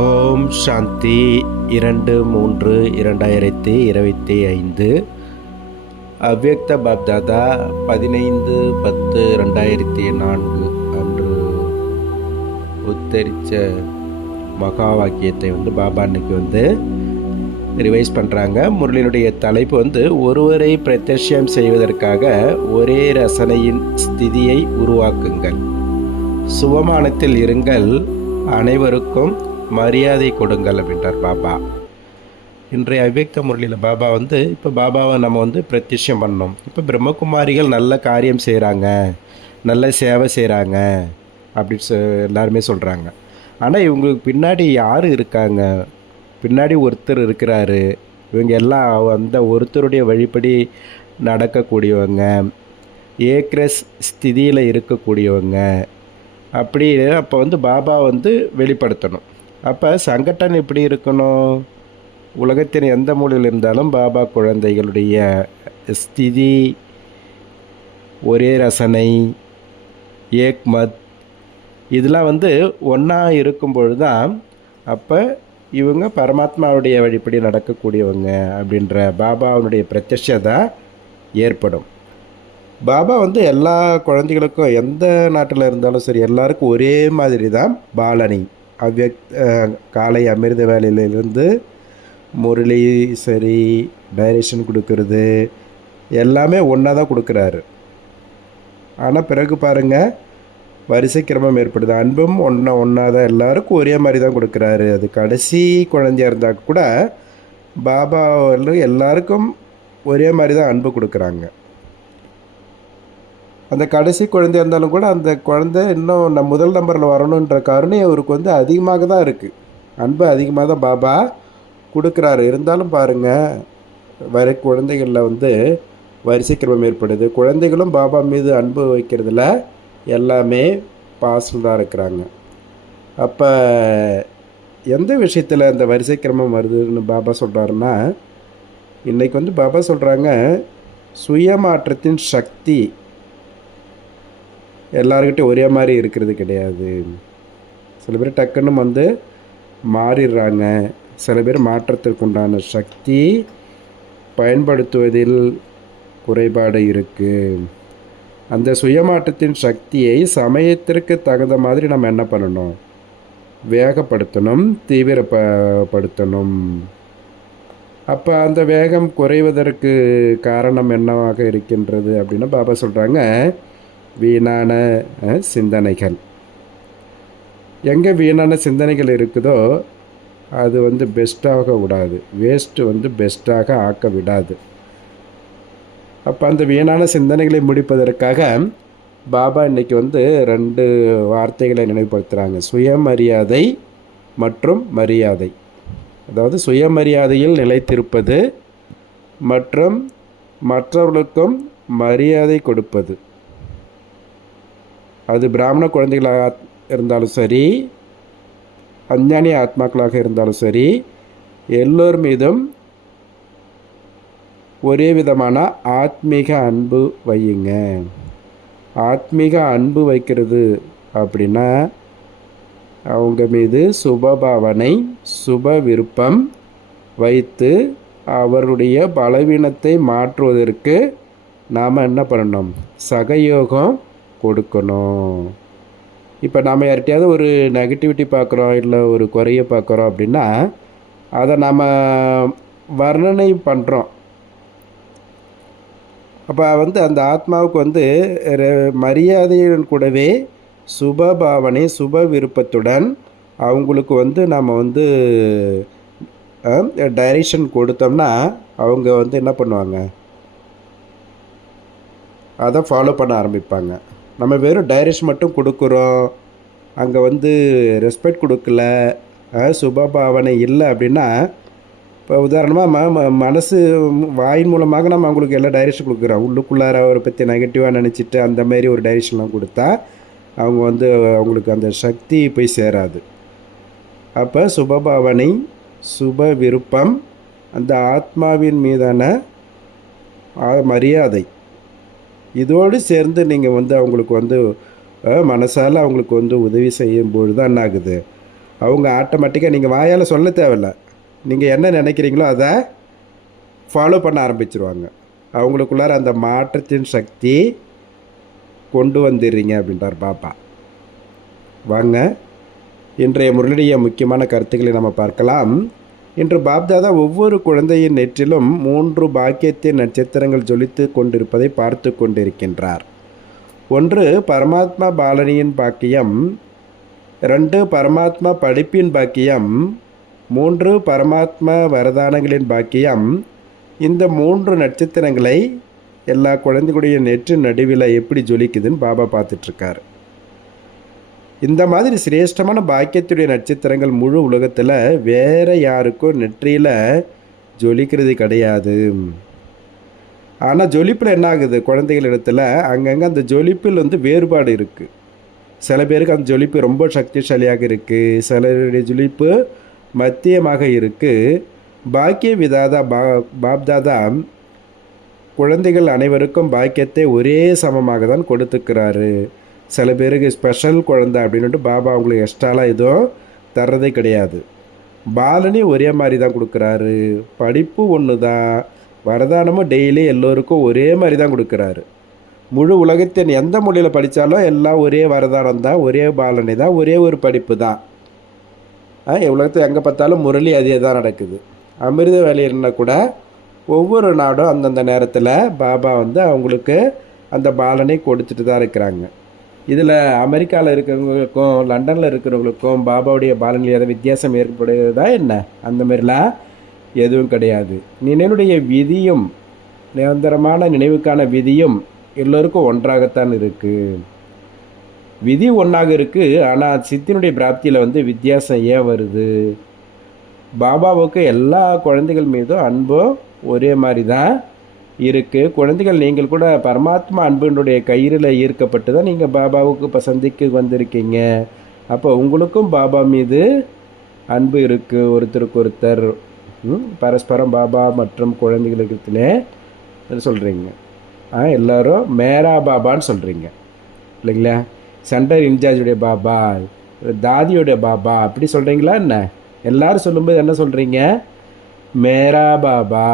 ஓம் சாந்தி இரண்டு மூன்று இரண்டாயிரத்தி இருபத்தி ஐந்து. அவ்யக்த பாப்தாதா பதினைந்து பத்து ரெண்டாயிரத்தி நான்கு அன்று உத்தரித்த மகா வாக்கியத்தை வந்து பாபா அன்னைக்கு வந்து ரிவைஸ் பண்ணுறாங்க முரளியினுடைய தலைப்பு வந்து ஒருவரை பிரத்யட்சம் செய்வதற்காக ஒரே ரசனையின் ஸ்திதியை உருவாக்குங்கள். சுவமானத்தில் இருங்கள். அனைவருக்கும் மரியாதை கொடுங்கள் அப்படின்றார் பாபா. இன்றைய அவ்யக்த முரளியில் பாபா வந்து இப்போ பாபாவை நம்ம வந்து பிரத்யட்சம் பண்ணோம் இப்போ பிரம்மகுமாரிகள் நல்ல காரியம் செய்கிறாங்க நல்ல சேவை செய்கிறாங்க அப்படின்னு சொ எல்லாருமே சொல்கிறாங்க ஆனால் இவங்களுக்கு பின்னாடி யார் இருக்காங்க? பின்னாடி ஒருத்தர் இருக்கிறாரு. இவங்க எல்லாம் அந்த ஒருத்தருடைய வழிப்படி நடக்கக்கூடியவங்க. ஏக்ரஸ் ஸ்திதியில் இருக்கக்கூடியவங்க. அப்படி அப்போ வந்து பாபா வந்து வெளிப்படுத்தணும். அப்போ சங்கட்டன் எப்படி இருக்கணும்? உலகத்தின் எந்த மூலையில் இருந்தாலும் பாபா குழந்தைகளுடைய ஸ்திதி ஒரே ரசனை ஏக்மத் இதெல்லாம் வந்து ஒன்றா இருக்கும்பொழுது தான் அப்போ இவங்க பரமாத்மாவுடைய வழிப்படி நடக்கக்கூடியவங்க அப்படின்ற பாபாவுடைய பிரத்யட்சதை ஏற்படும். பாபா வந்து எல்லா குழந்தைகளுக்கும் எந்த நாட்டில் இருந்தாலும் சரி எல்லாருக்கும் ஒரே மாதிரி தான் பாலனி. அவ்வக் காலை அமிர்த வேலையிலிருந்து முரளி சரி டைரக்ஷன் கொடுக்கறது எல்லாமே ஒன்றா தான் கொடுக்குறாரு. ஆனால் பிறகு பாருங்கள் வரிசை கிரமம் ஏற்படுது. அன்பும் ஒன்றா ஒன்றா தான் எல்லாருக்கும் ஒரே மாதிரி தான் கொடுக்குறாரு. அது கடைசி குழந்தையா இருந்தால் கூட பாபா எல்லாருக்கும் ஒரே மாதிரி தான் அன்பு கொடுக்குறாங்க. அந்த கடைசி குழந்தையாக இருந்தாலும் கூட அந்த குழந்தை இன்னும் நம்ம முதல் நம்பரில் வரணுன்ற கருணை அவருக்கு வந்து அதிகமாக தான் இருக்குது அன்பு அதிகமாக தான் பாபா கொடுக்குறாரு. இருந்தாலும் பாருங்கள் வர குழந்தைகளில் வந்து வரிசை கிரமம் ஏற்படுது. குழந்தைகளும் பாபா மீது அன்பு வைக்கிறதுல எல்லாமே பாசில் இருக்கிறாங்க. அப்போ எந்த விஷயத்தில் அந்த வரிசை கிரமம் வருதுன்னு பாபா சொல்கிறாருன்னா இன்றைக்கி வந்து பாபா சொல்கிறாங்க சுயமாற்றத்தின் சக்தி எல்லாருக்கிட்டையும் ஒரே மாதிரி இருக்கிறது கிடையாது. சில பேர் டக்குன்னு வந்து மாறிடுறாங்க. சில பேர் மாற்றத்திற்கு உண்டான சக்தி பயன்படுத்துவதில் குறைபாடு இருக்குது அந்த சுயமாற்றத்தின் சக்தியை சமயத்திற்கு தகுந்த மாதிரி நம்ம என்ன பண்ணணும்? வேகப்படுத்தணும் தீவிரப்படுத்தணும். அப்போ அந்த வேகம் குறைவதற்கு காரணம் என்னவாக இருக்கின்றது அப்படின்னு பாபா சொல்கிறாங்க வீணான சிந்தனைகள். எங்கே வீணான சிந்தனைகள் இருக்குதோ அது வந்து பெஸ்ட்டாக விடாது. வேஸ்ட்டு வந்து பெஸ்ட்டாக ஆக்க விடாது. அப்போ அந்த வீணான சிந்தனைகளை முடிப்பதற்காக பாபா இன்றைக்கி வந்து ரெண்டு வார்த்தைகளை நினைவுபடுத்துகிறாங்க சுயமரியாதை மற்றும் மரியாதை. அதாவது சுயமரியாதையில் நிலைத்திருப்பது மற்றும் மற்றவர்களுக்கும் மரியாதை கொடுப்பது. அது பிராமண குழந்தைகளாக இருந்தாலும் சரி அஞ்ஞானி ஆத்மாக்களாக இருந்தாலும் சரி எல்லோர் மீதும் ஒரே விதமான ஆத்மீக அன்பு வையுங்க. ஆத்மீக அன்பு வைக்கிறது அப்படின்னா அவங்க மீது சுபபாவனை சுப விருப்பம் வைத்து அவருடைய பலவீனத்தை மாற்றுவதற்கு நாம் என்ன பண்ணணும்? சகயோகம் கொடுக்கணும். இப்போ நாம் யார்கிட்டயாவது ஒரு நெகட்டிவிட்டி பார்க்குறோம் இல்லை ஒரு குறைய பார்க்குறோம் அப்படின்னா அதை நாம் வர்ணனை பண்ணுறோம் அப்போ வந்து அந்த ஆத்மாவுக்கு வந்து மரியாதையுடன் கூடவே சுப பாவனை சுப விருப்பத்துடன் அவங்களுக்கு வந்து நாம் வந்து டைரெக்ஷன் கொடுத்தோம்னா அவங்க வந்து என்ன பண்ணுவாங்க? அதை ஃபாலோ பண்ண ஆரம்பிப்பாங்க. நம்ம வெறும் டைரிஸ் மட்டும் கொடுக்குறோம். அங்கே வந்து ரெஸ்பெக்ட் கொடுக்கல. சுபபாவனை இல்லை அப்படின்னா இப்போ உதாரணமாக ம ம மனசு வாயின் மூலமாக நம்ம அவங்களுக்கு எல்லா டைரெக்ஷன் கொடுக்குறோம். உள்ளுக்குள்ளார அவரை பற்றி நெகட்டிவாக நினச்சிட்டு அந்த மாதிரி ஒரு டைரெக்ஷன்லாம் கொடுத்தா அவங்க வந்து அவங்களுக்கு அந்த சக்தி போய் சேராது. அப்போ சுபபாவனை சுப விருப்பம் அந்த ஆத்மாவின் மீதான மரியாதை இதோடு சேர்ந்து நீங்கள் வந்து அவங்களுக்கு வந்து மனசால் அவங்களுக்கு வந்து உதவி செய்யும்பொழுது தான் என்ன ஆகுது அவங்க ஆட்டோமேட்டிக்காக நீங்கள் வாயால் சொல்ல தேவையில்ல. நீங்கள் என்ன நினைக்கிறீங்களோ அதை ஃபாலோ பண்ண ஆரம்பிச்சிருவாங்க. அவங்களுக்குள்ளார அந்த மாற்றத்தின் சக்தி கொண்டு வந்துடுறீங்க அப்படின்றார் பாப்பா. வாங்க. இன்றைய முரளிய முக்கியமான கருத்துக்களை நம்ம பார்க்கலாம். இன்று பாப்தாதா ஒவ்வொரு குழந்தையின் நெற்றிலும் மூன்று பாக்கியத்தின் நட்சத்திரங்கள் ஜொலித்து கொண்டிருப்பதை பார்த்து கொண்டிருக்கின்றார். ஒன்று பரமாத்மா பாலனியின் பாக்கியம். ரெண்டு பரமாத்மா படிப்பின் பாக்கியம். மூன்று பரமாத்மா வரதானங்களின் பாக்கியம். இந்த மூன்று நட்சத்திரங்களை எல்லா குழந்தைகளுடைய நெற்று நடுவில் எப்படி ஜொலிக்குதுன்னு பாபா பார்த்துட்ருக்காரு இந்த மாதிரி சிரேஷ்டமான பாக்கியத்துடைய நட்சத்திரங்கள் முழு உலகத்தில் வேற யாருக்கும் நெற்றியில் ஜொலிக்கிறது கிடையாது. ஆனால் ஜொலிப்பில் என்ன ஆகுது? குழந்தைகள் இடத்துல அங்கங்கே அந்த ஜொலிப்பில் வந்து வேறுபாடு இருக்குது சில பேருக்கு அந்த ஜொலிப்பு ரொம்ப சக்திசாலியாக இருக்குது சிலருடைய ஜொலிப்பு மத்தியமாக இருக்குது பாக்கிய விதாதா பா பாப்தாதா குழந்தைகள் அனைவருக்கும் பாக்கியத்தை ஒரே சமமாக தான் கொடுத்துக்கிறாரு. சில பேருக்கு ஸ்பெஷல் குழந்தை அப்படின்ட்டு பாபா அவங்களுக்கு எக்ஸ்ட்ராலாம் எதுவும் தர்றதே கிடையாது. பாலனி ஒரே மாதிரி தான் கொடுக்குறாரு. படிப்பு ஒன்று தான். வரதானமும் டெய்லி எல்லோருக்கும் ஒரே மாதிரி தான் கொடுக்குறாரு. முழு உலகத்தின் எந்த மொழியில் படித்தாலும் எல்லாம் ஒரே வரதானம் தான் ஒரே பாலனை தான் ஒரே ஒரு படிப்பு தான். உலகத்தில் எங்கே பார்த்தாலும் முரளி அதே தான் நடக்குது. அமிர்த வேலையில்னா கூட ஒவ்வொரு நாடும் அந்தந்த நேரத்தில் பாபா வந்து அவங்களுக்கு அந்த பாலனை கொடுத்துட்டு தான் இருக்கிறாங்க. இதில் அமெரிக்காவில் இருக்கிறவங்களுக்கும் லண்டனில் இருக்கிறவங்களுக்கும் பாபாவுடைய பாலனில் ஏதாவது வித்தியாசம் ஏற்படுகிறதா என்ன? அந்த மாதிரிலாம் எதுவும் கிடையாது. நினைவுடைய விதியும் நிரந்தரமான நினைவுக்கான விதியும் எல்லோருக்கும் ஒன்றாகத்தான் இருக்குது விதி ஒன்றாக இருக்குது ஆனால் சித்தினுடைய பிராப்தியில் வந்து வித்தியாசம் ஏன் வருது? பாபாவுக்கு எல்லா குழந்தைகள் மீதும் அன்பும் ஒரே மாதிரி தான் இருக்குது குழந்தைகள் நீங்கள் கூட பரமாத்மா அன்பினுடைய கயிறில் ஈர்க்கப்பட்டு தான் நீங்கள் பாபாவுக்கு இப்போ சந்திக்கு வந்திருக்கீங்க. அப்போ உங்களுக்கும் பாபா மீது அன்பு இருக்குது ஒருத்தருக்கு ஒருத்தர் பரஸ்பரம் பாபா மற்றும் குழந்தைகளுக்குனே சொல்கிறீங்க ஆ எல்லோரும் மேரா பாபான்னு சொல்கிறீங்க இல்லைங்களா? சென்டர் இன்சார்ஜுடைய பாபா தாதியோடைய பாபா அப்படி சொல்கிறீங்களா என்ன? எல்லோரும் சொல்லும்போது என்ன சொல்கிறீங்க மேரா பாபா.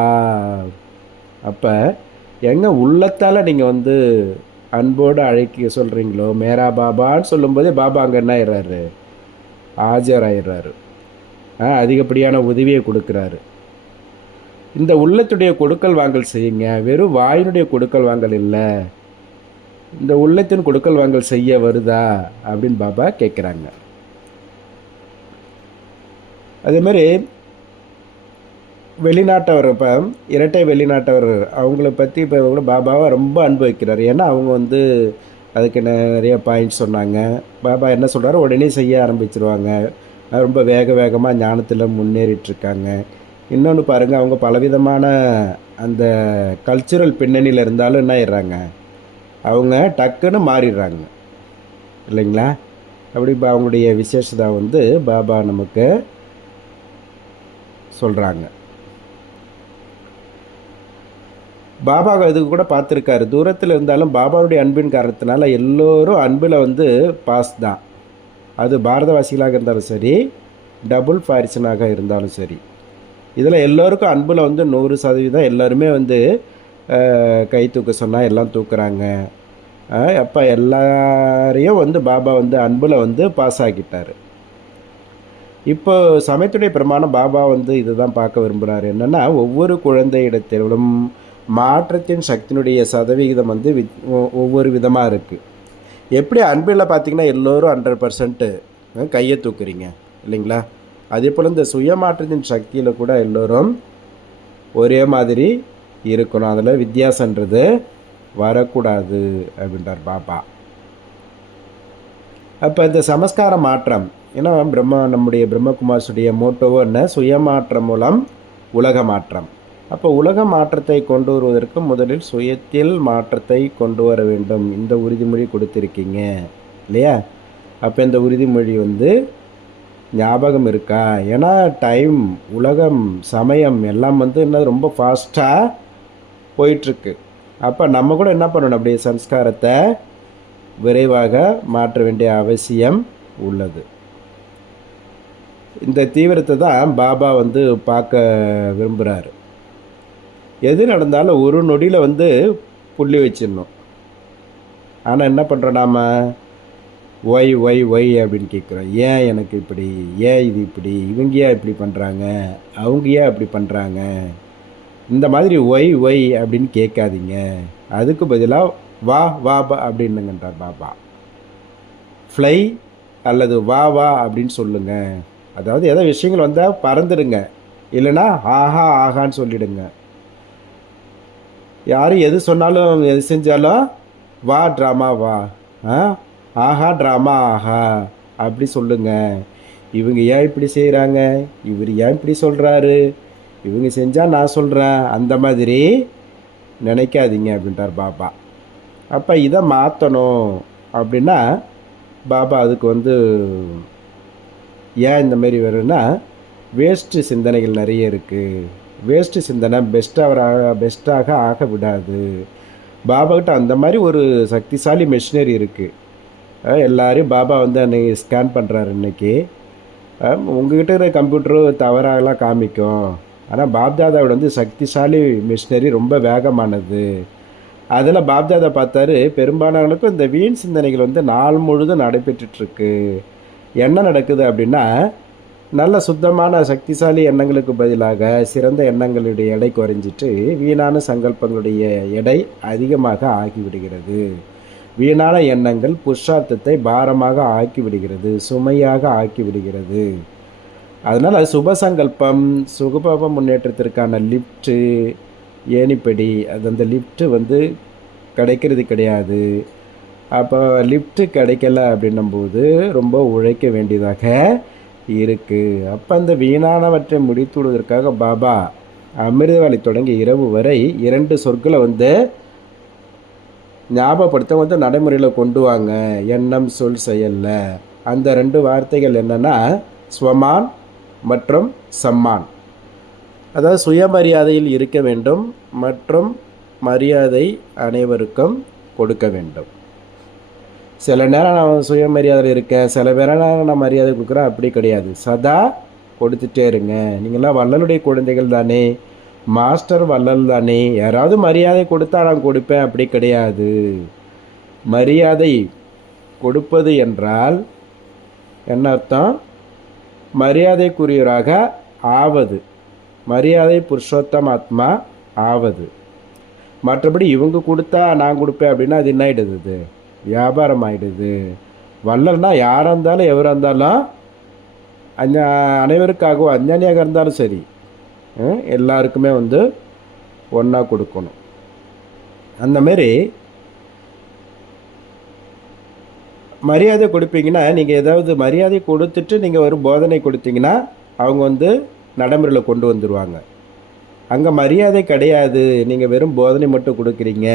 அப்போ எங்கே உள்ளத்தால் நீங்கள் வந்து அன்போடு அழைக்க சொல்கிறீங்களோ மேரா பாபான்னு சொல்லும்போதே பாபா அங்கே என்ன ஆயிடுறாரு? ஆஜராயிடுறாரு அதிகப்படியான உதவியை கொடுக்குறாரு. இந்த உள்ளத்துடைய கொடுக்கல் வாங்கல் செய்யுங்க. வெறும் வாயினுடைய கொடுக்கல் வாங்கல் இல்லை. இந்த உள்ளத்தின் கொடுக்கல் வாங்கல் செய்ய வருதா? அப்படின்னு பாபா கேட்குறாங்க அதேமாதிரி வெளிநாட்டவர் இப்போ இரட்டை வெளிநாட்டவர் அவங்கள பற்றி இப்போ கூட பாபாவை ரொம்ப அனுபவிக்கிறார் ஏன்னா அவங்க வந்து அதுக்கு நிறைய பாயிண்ட் சொன்னாங்க. பாபா என்ன சொல்கிறாரோ உடனே செய்ய ஆரம்பிச்சிருவாங்க. ரொம்ப வேக வேகமாக ஞானத்தில் முன்னேறிட்டுருக்காங்க. இன்னொன்று பாருங்கள் அவங்க பலவிதமான அந்த கல்ச்சுரல் பின்னணியில் இருந்தாலும் என்ன ஆயிடுறாங்க? அவங்க டக்குன்னு மாறிடுறாங்க. இல்லைங்களா? அப்படி அவங்களுடைய விசேஷதா வந்து பாபா நமக்கு சொல்கிறாங்க பாபா இதுக்கு கூட பார்த்துருக்காரு. தூரத்தில் இருந்தாலும் பாபாவுடைய அன்பின் காரணத்தினால எல்லோரும் அன்பில் வந்து பாஸ் தான். அது பாரதவாசிகளாக இருந்தாலும் சரி டபுள் ஃபாரிசனாக இருந்தாலும் சரி. இதில் எல்லோருக்கும் அன்பில் வந்து நூறு சதவீதம் எல்லோருமே வந்து கை தூக்க சொன்னால் எல்லாம் தூக்குறாங்க. அப்போ எல்லாரையும் வந்து பாபா வந்து அன்பில் வந்து பாஸ் ஆக்கிட்டார். இப்போ சமயத்துடைய பிரமாணம் பாபா வந்து இதை தான் பார்க்க விரும்புகிறார் என்னென்னா ஒவ்வொரு குழந்தையிடத்திலும் இடத்திலும் மாற்றத்தின் சக்தியினுடைய சதவிகிதம் வந்து வி ஒவ்வொரு விதமாக இருக்குது எப்படி அன்பில் பார்த்திங்கன்னா எல்லோரும் ஹண்ட்ரட் பர்சன்ட்டு கையை தூக்குறீங்க இல்லைங்களா? அதே போல் இந்த சுயமாற்றத்தின் சக்தியில் கூட எல்லோரும் ஒரே மாதிரி இருக்கணும். அதில் வித்தியாசன்றது வரக்கூடாது அப்படின்றார் பாபா. அப்போ இந்த சமஸ்கார மாற்றம் ஏன்னா பிரம்ம நம்முடைய பிரம்மகுமார்ஸுடைய மோட்டோவோ என்ன? சுயமாற்றம் மூலம் உலக மாற்றம். அப்போ உலக மாற்றத்தை கொண்டு வருவதற்கு முதலில் சுயத்தில் மாற்றத்தை கொண்டு வர வேண்டும். இந்த உறுதிமொழி கொடுத்துருக்கீங்க இல்லையா? அப்போ இந்த உறுதிமொழி வந்து ஞாபகம் இருக்கா? ஏன்னா டைம் உலகம் சமயம் எல்லாம் வந்து என்ன ரொம்ப ஃபாஸ்ட்டாக போயிட்டுருக்கு. அப்போ நம்ம கூட என்ன பண்ணணும்? அப்படியே சம்ஸ்காரத்தை விரைவாக மாற்ற வேண்டிய அவசியம் உள்ளது. இந்த தீவிரத்தை தான் பாபா வந்து பார்க்க விரும்புகிறாரு எது நடந்தாலும் ஒரு நொடியில் வந்து புள்ளி வச்சிடணும். ஆனால் என்ன பண்ணுறோம் நாம்? ஒய் ஒய் ஒய் அப்படின்னு கேட்குறோம். ஏன் எனக்கு இப்படி? ஏன் இது இப்படி? இவங்க ஏன் இப்படி பண்ணுறாங்க அவங்க ஏன் அப்படி பண்ணுறாங்க இந்த மாதிரி ஒய் ஒய் அப்படின்னு கேட்காதீங்க. அதுக்கு பதிலாக வா வா பா அப்படின்னுங்கன்றார் பாபா. ஃப்ளை அல்லது வா வா அப்படின்னு சொல்லுங்கள் அதாவது ஏதோ விஷயங்கள் வந்தால் பறந்துடுங்க இல்லைன்னா ஆஹா ஆஹான்னு சொல்லிடுங்க. யாரும் எது சொன்னாலும் எது செஞ்சாலும் வா ட்ராமா வா. ஆ? ஆஹா ட்ராமா ஆஹா. அப்படி சொல்லுங்க. இவங்க ஏன் இப்படி செய்கிறாங்க இவர் ஏன் இப்படி சொல்கிறாரு இவங்க செஞ்சால் நான் சொல்கிறேன் அந்த மாதிரி நினைக்காதீங்க அப்படின்ட்டார் பாபா. அப்போ இதை மாற்றணும் அப்படின்னா பாபா அதுக்கு வந்து ஏன் இந்த மாதிரி வரும்னா வேஸ்ட்டு சிந்தனைகள் நிறைய இருக்குது வேஸ்ட்டு சிந்தனை பெஸ்ட்டாக பெஸ்ட்டாக ஆக விடாது. பாபாக்கிட்ட அந்த மாதிரி ஒரு சக்திசாலி மிஷினரி இருக்குது எல்லாரையும் பாபா வந்து அன்னைக்கு ஸ்கேன் பண்ணுறாரு இன்றைக்கி உங்ககிட்ட இருக்கிற கம்ப்யூட்டரு தவறாகலாம் காமிக்கும். ஆனால் பாப்தாதாவோட வந்து சக்திசாலி மிஷினரி ரொம்ப வேகமானது. அதில் பாப்தாதா பார்த்தாரு பெரும்பாலானவர்களுக்கும் இந்த வீண் சிந்தனைகள் வந்து நாள் முழுதும் நடைபெற்றுட்ருக்கு என்ன நடக்குது அப்படின்னா நல்ல சுத்தமான சக்திசாலி எண்ணங்களுக்கு பதிலாக சிறந்த எண்ணங்களுடைய எடை குறைஞ்சிட்டு வீணான சங்கல்பங்களுடைய எடை அதிகமாக ஆகிவிடுகிறது. வீணான எண்ணங்கள் புருஷார்த்தத்தை பாரமாக ஆக்கிவிடுகிறது சுமையாக ஆக்கிவிடுகிறது. அதனால் சுப சங்கல்பம் சுகபாப முன்னேற்றத்திற்கான லிஃப்ட்டு ஏணிப்படி அது அந்த லிஃப்ட்டு வந்து கிடைக்கிறது கிடையாது. அப்போ லிஃப்ட்டு கிடைக்கல அப்படின்னும்போது ரொம்ப உழைக்க வேண்டியதாக இருக்குது அப்போ அந்த வீணானவற்றை முடித்து விடுவதற்காக பாபா அமிர்தவாளி தொடங்கி இரவு வரை இரண்டு சொற்களை வந்து ஞாபகப்படுத்த வந்து நடைமுறையில் கொண்டு வாங்க. எண்ணம் சொல் செயலில். அந்த ரெண்டு வார்த்தைகள் என்னென்னா ஸ்வமான் மற்றும் சம்மான். அதாவது சுயமரியாதையில் இருக்க வேண்டும் மற்றும் மரியாதை அனைவருக்கும் கொடுக்க வேண்டும். சில நேரம் நான் சுயமரியாதையில் இருக்கேன் சில பேரை நான் மரியாதை கொடுக்குறேன் அப்படி கிடையாது. சதா கொடுத்துட்டே இருங்க. நீங்களாம் வள்ளலுடைய குழந்தைகள் தானே. மாஸ்டர் வள்ளல் தானே. யாராவது மரியாதை கொடுத்தா நான் கொடுப்பேன் அப்படி கிடையாது. மரியாதை கொடுப்பது என்றால் என்ன அர்த்தம்? மரியாதைக்குரியவராக ஆவது. மரியாதை புருஷோத்தம் ஆத்மா ஆவது. மற்றபடி இவங்க கொடுத்தா நான் கொடுப்பேன் அப்படின்னா அது என்ன ஆகிடுது இது? வியாபாரம் ஆகிடுது வள்ளல்னா யாராக இருந்தாலும் எவராக இருந்தாலும் அஞ்ச அனைவருக்காகவும் அஞ்ஞானியாக இருந்தாலும் சரி எல்லாருக்குமே வந்து ஒன்றா கொடுக்கணும். அந்தமாரி மரியாதை கொடுப்பீங்கன்னா நீங்கள் ஏதாவது மரியாதை கொடுத்துட்டு நீங்கள் ஒரு போதனை கொடுத்தீங்கன்னா அவங்க வந்து நடைமுறையில் கொண்டு வந்துடுவாங்க அங்கே மரியாதை கிடையாது. நீங்கள் வெறும் போதனை மட்டும் கொடுக்குறீங்க.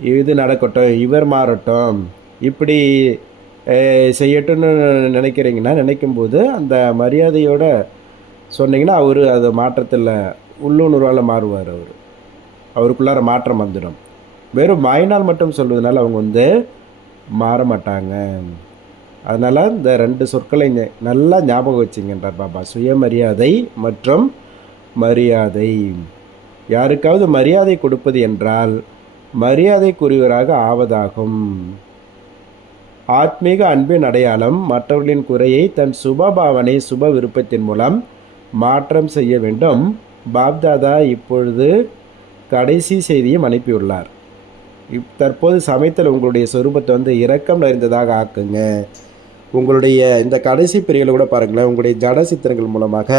இது நடக்கட்டும் இவர் மாறட்டும் இப்படி செய்யட்டும்னு நினைக்கிறீங்கன்னா நினைக்கும்போது அந்த மரியாதையோட சொன்னீங்கன்னா அவர் அது மாற்றத்தில் உள்ளுணர்வால் மாறுவார் அவர். அவருக்குள்ளார மாற்றம் வந்துடும். வெறும் வாய்நாள் மட்டும் சொல்வதனால அவங்க வந்து மாற மாட்டாங்க. அதனால் இந்த ரெண்டு சொற்களை நெ- நல்லா ஞாபகம் வச்சுங்கன்றார் பாபா. சுயமரியாதை மற்றும் மரியாதை. யாருக்காவது மரியாதை கொடுப்பது என்றால் மரியாதைக்குரியவராக ஆவதாகும். ஆத்மீக அன்பின் அடையாளம் மற்றவர்களின் குறையை தன் சுபபாவனை சுப விருப்பத்தின் மூலம் மாற்றம் செய்ய வேண்டும். பாப்தாதா இப்பொழுது கடைசி செய்தியும் அனுப்பியுள்ளார். இப் தற்போது சமயத்தில் உங்களுடைய சொரூபத்தை வந்து இரக்கம் நிறைந்ததாக ஆக்குங்க. உங்களுடைய இந்த கடைசி பிரிவில் கூட பாருங்களேன் உங்களுடைய ஜட சித்திரங்கள் மூலமாக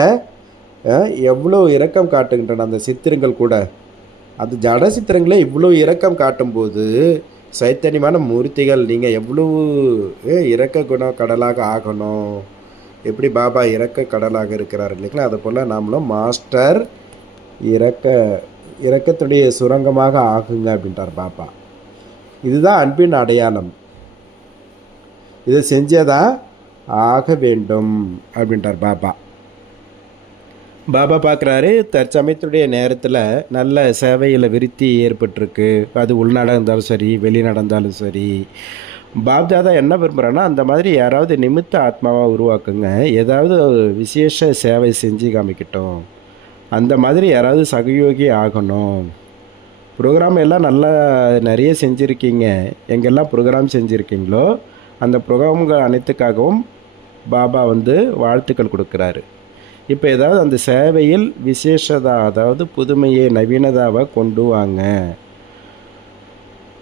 எவ்வளோ இரக்கம் காட்டுகின்றன அந்த சித்திரங்கள் கூட. அது ஜட சித்திரங்களே இவ்வளோ இரக்கம் காட்டும்போது சைத்தன்யமான மூர்த்திகள் நீங்கள் எவ்வளவு இறக்க குண கடலாக ஆகணும். எப்படி பாபா இரக்க கடலாக இருக்கிறார் இல்லைங்களா? அதை போல் நாமளும் மாஸ்டர் இறக்க இறக்கத்துடைய சுரங்கமாக ஆகுங்க அப்படின்றார் பாபா. இதுதான் அன்பின் அடையாளம். இதை செஞ்சதான் ஆக வேண்டும் அப்படின்றார் பாபா. பாபா பார்க்குறாரு தற்சமயத்துடைய நேரத்தில் நல்ல சேவையில் விருத்தி ஏற்பட்டிருக்கு. அது உள்நாடாக இருந்தாலும் சரி வெளிநாடாக இருந்தாலும் சரி. பாப்தாதா என்ன விரும்புகிறேன்னா அந்த மாதிரி யாராவது நிமித்த ஆத்மாவாக உருவாக்குங்க. ஏதாவது விசேஷ சேவை செஞ்சு காமிக்கட்டும். அந்த மாதிரி யாராவது சகயோகி ஆகணும். ப்ரோக்ராம் எல்லாம் நல்லா நிறைய செஞ்சுருக்கீங்க. எங்கெல்லாம் ப்ரோக்ராம் செஞ்சுருக்கீங்களோ அந்த ப்ரோக்ராம்கள் அனைத்துக்காகவும் பாபா வந்து வாழ்த்துக்கள் கொடுக்குறாரு. இப்போ ஏதாவது அந்த சேவையில் விசேஷதா அதாவது புதுமையை நவீனதாவை கொண்டு வாங்க.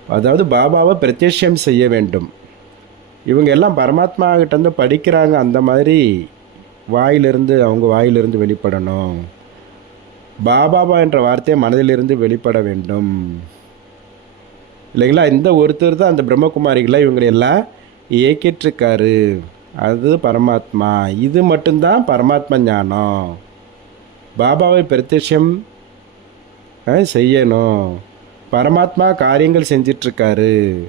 அதாவது பாபாவை பிரத்யட்சம் செய்ய வேண்டும். இவங்க எல்லாம் பரமாத்மா கிட்டேருந்து படிக்கிறாங்க அந்த மாதிரி வாயிலிருந்து அவங்க வாயிலிருந்து வெளிப்படணும். பாபாபா என்ற வார்த்தையை மனதிலிருந்து வெளிப்பட வேண்டும். இல்லைங்களா? இந்த ஒருத்தர் தான் அந்த பிரம்மகுமாரிகளை இவங்களை எல்லாம் இயக்கிட்டுருக்காரு அது பரமாத்மா. இது மட்டும்தான் பரமாத்மா ஞானம். பாபாவை பிரத்யட்சம் செய்யணும். பரமாத்மா காரியங்கள் செஞ்சிட்ருக்காரு.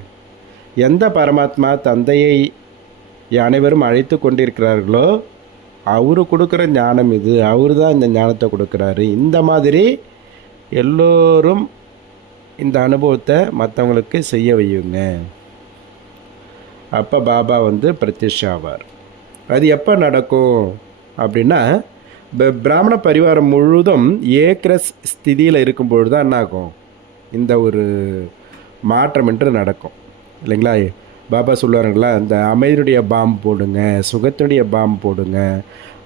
எந்த பரமாத்மா தந்தையை அனைவரும் அழைத்து கொண்டிருக்கிறார்களோ அவரு கொடுக்குற ஞானம் இது. அவர் தான் இந்த ஞானத்தை கொடுக்குறாரு. இந்த மாதிரி எல்லோரும் இந்த அனுபவத்தை மற்றவங்களுக்கு செய்ய வையுங்க. அப்போ பாபா வந்து பிரத்யஷாவார் ஆவார் அது எப்போ நடக்கும்? அப்படின்னா பிராமண பரிவாரம் முழுதும் ஏக்ரஸ் ஸ்திதியில் இருக்கும்பொழுது தான் என்னாகும்? இந்த ஒரு மாற்றம் என்று நடக்கும். இல்லைங்களா? பாபா சொல்லுவாருங்களா இந்த அமைதியுடைய பாம்பு போடுங்க சுகத்துடைய பாம்பு போடுங்க.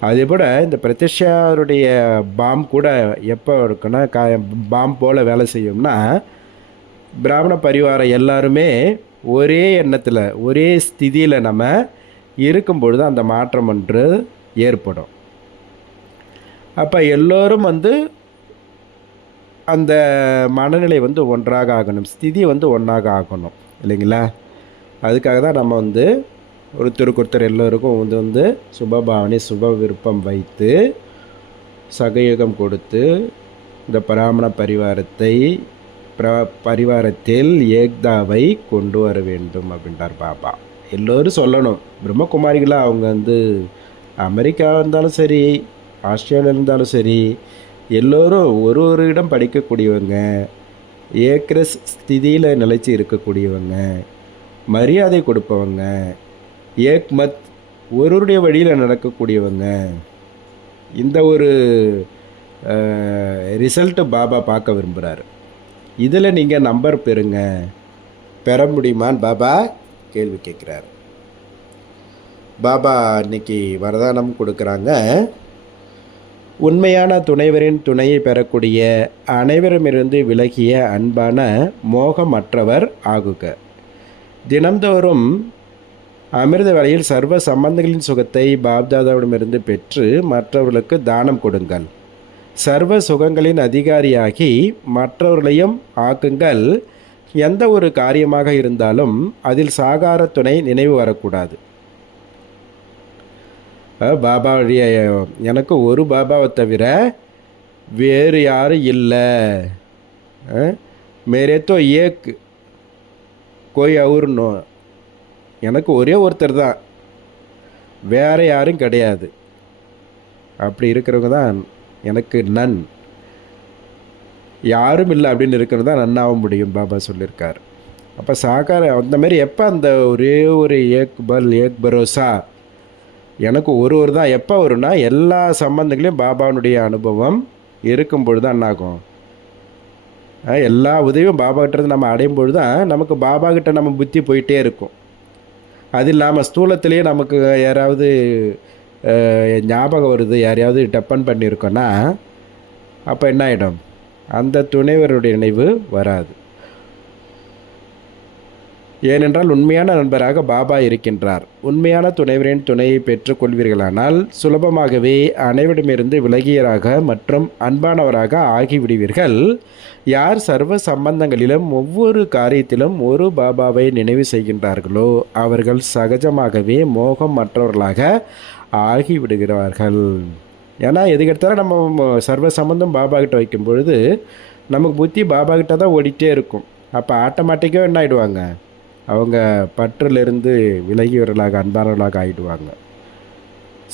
அதே போல் இந்த பிரத்யஷாருடைய பாம் கூட எப்போ இருக்குன்னா கா பாம் போல் வேலை செய்யும்னா பிராமண பரிவாரம் எல்லாருமே ஒரே எண்ணத்தில் ஒரே ஸ்திதியில் நம்ம இருக்கும் பொழுது அந்த மாற்றம் ஒன்று ஏற்படும். அப்போ எல்லோரும் வந்து அந்த மனநிலை வந்து ஒன்றாக ஆகணும். ஸ்திதி வந்து ஒன்றாக ஆகணும். இல்லைங்களா? அதுக்காக தான் நம்ம வந்து ஒருத்தருக்கு ஒருத்தர் எல்லோருக்கும் வந்து வந்து சுபபாவனை சுப விருப்பம் வைத்து சகயோகம் கொடுத்து இந்த பிராமண பரிவாரத்தை பிர பரிவாரத்தில் ஏக்தாவை கொண்டு வர வேண்டும் அப்படின்றார் பாபா. எல்லோரும் சொல்லணும். பிரம்மகுமாரிகளாக அவங்க வந்து அமெரிக்கா இருந்தாலும் சரி ஆஸ்திரேலியா இருந்தாலும் சரி எல்லோரும் ஒரு ஒரு இடம் படிக்கக்கூடியவங்க ஏக்ரஸ் ஸ்திதியில் நிலைச்சி இருக்கக்கூடியவங்க மரியாதை கொடுப்பவங்க ஏக்மத் ஒருவருடைய வழியில் நடக்கக்கூடியவங்க. இந்த ஒரு ரிசல்ட்டு பாபா பார்க்க விரும்புகிறாரு இதில் நீங்கள் நம்பர் பெறுங்க. பெற முடியுமான்னு பாபா கேள்வி கேட்குறாரு. பாபா இன்னைக்கு வரதானம் கொடுக்குறாங்க. உண்மையான துணைவரின் துணையை பெறக்கூடிய அனைவருமிருந்து விலகிய அன்பான மோகமற்றவர் ஆகுக. தினம்தோறும் அமிர்த வேளையில் சர்வ சம்பந்தங்களின் சுகத்தை பாப்தாதாவிடமிருந்து பெற்று மற்றவர்களுக்கு தானம் கொடுங்கள். சர்வ சுகங்களின் அதிகாரியாகி மற்றவர்களையும் ஆக்குங்கள். எந்த ஒரு காரியமாக இருந்தாலும் அதில் சாகார துணை நினைவு வரக்கூடாது. பாபா பாபாவுடைய எனக்கு ஒரு பாபாவை தவிர வேறு யாரும் இல்லை. மேரே தோ ஏக் கோய் அவுர்னோ. எனக்கு ஒரே ஒருத்தர் தான். வேறு யாரும் கிடையாது. அப்படி இருக்கிறவங்க தான் எனக்கு நன். யாரும் இல்லை அப்படின்னு இருக்கிறது தான் நன்னாக முடியும் பாபா சொல்லியிருக்கார் அப்போ சாகார அந்த மாதிரி எப்போ அந்த ஒரே ஒரு ஏக் பல் ஏக் பரோசா எனக்கு ஒரு ஒரு தான். எப்போ வரும்னா எல்லா சம்பந்தங்களையும் பாபாவுடைய அனுபவம் இருக்கும் பொழுது தான் என்னாகும்? எல்லா உதவியும் பாபா கிட்டேருந்து நம்ம அடையும் பொழுது தான் நமக்கு பாபா கிட்ட நம்ம புத்தி போயிட்டே இருக்கும். அது இல்லாமல் ஸ்தூலத்திலேயே நமக்கு யாராவது ஞாபகம் வருது யாரையாவது டப்பன் பண்ணியிருக்கோன்னா அப்போ என்ன ஆகிடும் அந்த துணைவருடைய நினைவு வராது. ஏனென்றால் உண்மையான நண்பராக பாபா இருக்கின்றார். உண்மையான துணைவரின் துணையை பெற்றுக்கொள்வீர்களானால் சுலபமாகவே அனைவரிடமிருந்து விலகியராக மற்றும் அன்பானவராக ஆகிவிடுவீர்கள். யார் சர்வ சம்பந்தங்களிலும் ஒவ்வொரு காரியத்திலும் ஒரு பாபாவை நினைவு செய்கின்றார்களோ அவர்கள் சகஜமாகவே மோகம் மற்றவர்களாக ஆகிவிடுகிறார்கள். ஏன்னா எதுக்கெடுத்தாலும் நம்ம சர்வ சம்மந்தம் பாபா கிட்ட வைக்கும் பொழுது நமக்கு புத்தி பாபா கிட்ட தான் ஓடிட்டே இருக்கும். அப்போ ஆட்டோமேட்டிக்காக என்ன ஆகிடுவாங்க அவங்க பற்றிலிருந்து விலகியவர்களாக அன்பானவர்களாக ஆகிடுவாங்க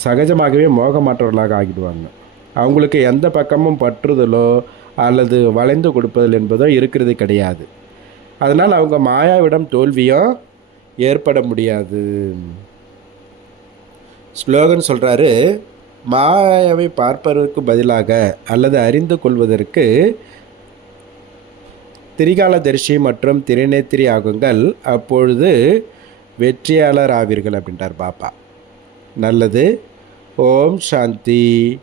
சகஜமாகவே மோகமாற்றவர்களாக ஆகிடுவாங்க. அவங்களுக்கு எந்த பக்கமும் பற்றுதலோ அல்லது வளைந்து கொடுப்பதல் என்பதோ இருக்கிறது கிடையாது. அதனால் அவங்க மாயாவிடம் தோல்வியும் ஏற்பட முடியாது. ஸ்லோகன் சொல்கிறாரு மாயாவை பார்ப்பதற்கு பதிலாக அல்லது அறிந்து கொள்வதற்கு திரிகாலதரிசி மற்றும் திரிநேத்திரி ஆகுங்கள். அப்பொழுது வெற்றியாளர் ஆவீர்கள் அப்படின்றார் பாப்பா. நல்லது. ஓம் சாந்தி.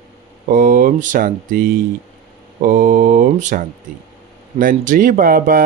ஓம் சாந்தி. ஓம் சாந்தி. நன்றி பாபா.